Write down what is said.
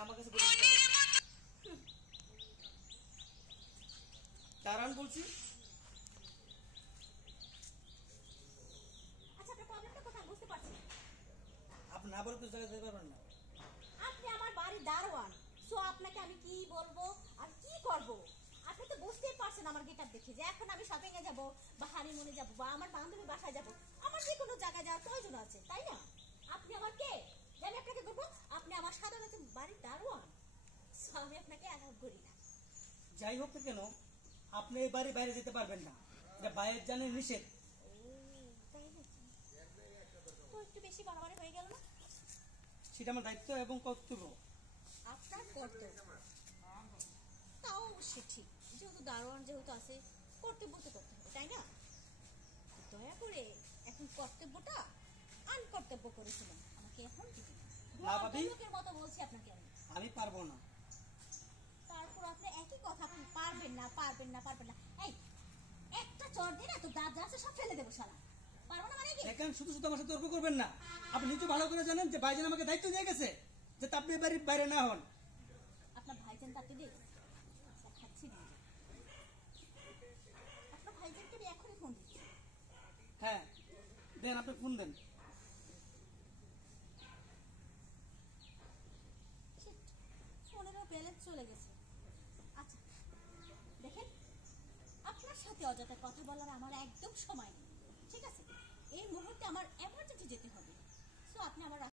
আমার কাছে বলে দিতে হবে। দাঁড়ান বলছি। আচ্ছা, আপনার প্রবলেমটা কোথায় বুঝতে পারছি। আপনি না বলে তো জায়গায় যেতে পারবেন না। আপনি আমার বাড়ির দারোয়ান, সো আপনাকে আমি কি বলবো আর কি করব আপনি তো বুঝতেই পারছেন আমার গেটআপ দেখে যে এখন আমি শপিং এ যাব বা হানিমুনে যাব বা আমার বান্ধবীর বাসায় যাব, আমার যে কোনো জায়গায় যাওয়ার প্রয়োজন আছে, তাই না? আপনি আমার কে যে আমি আপনাকে বলবো? আপনি আমার সাধারণত বাড়ির দারোয়ান, সো আমি আপনাকে অ্যালাউ করি না। যাই হোক না কেন, আপনি এই বাড়ির বাইরে যেতে পারবেন না, এটা বাইরের জানে নিষেধ। তাই নাকি? তো একটু বেশি বাড়াবাড়ি হয়ে গেল না? সেটা আমার দায়িত্ব এবং কর্তব্য। আপনার কর্তব্য তাও অবশ্যই ঠিক, যেহেতু দারোয়ান যেহেতু আছে কর্তব্য তো করতে হবে, তাই না? দয়া করে এখন কর্তব্যটা আনকর্তব্য করেছিলেন, আমাকে এখন দিতে না ভাবি, লোকের মতো বলছি আপনাকে আমি পারবো না। তারপর আপনি একই কথা, আপনি পারবেন না পারবেন না পারবেন না। এই একটা চর দিয়ে না তো দাঁত যা আছে সব ফেলে দেবো সারা, পারবো না মানে কি? দেখেন, শুধু শুধু আমার সাথে তর্ক করবেন না। আপনি নিজে ভালো করে জানেন যে ভাইজান আমাকে দায়িত্ব দিয়ে গেছে যাতে আপনি এই বাড়ির বাইরে না হন। আপনার ভাইজান তাকে দিয়ে দেখাচ্ছি না, আপনার ভাইজানকে আমি এখনই ফোন দিচ্ছি। হ্যাঁ দেন, আপনি ফোন দেন। ফোনেরও ব্যালেন্স চলে গেছে। আচ্ছা দেখেন, আপনার সাথে অযথা কথা বলার আমার একদম সময় নেই, ঠিক আছে? এই মুহূর্তে আমার এমার্জেন্সি যেতে হবে, সো আপনি আমার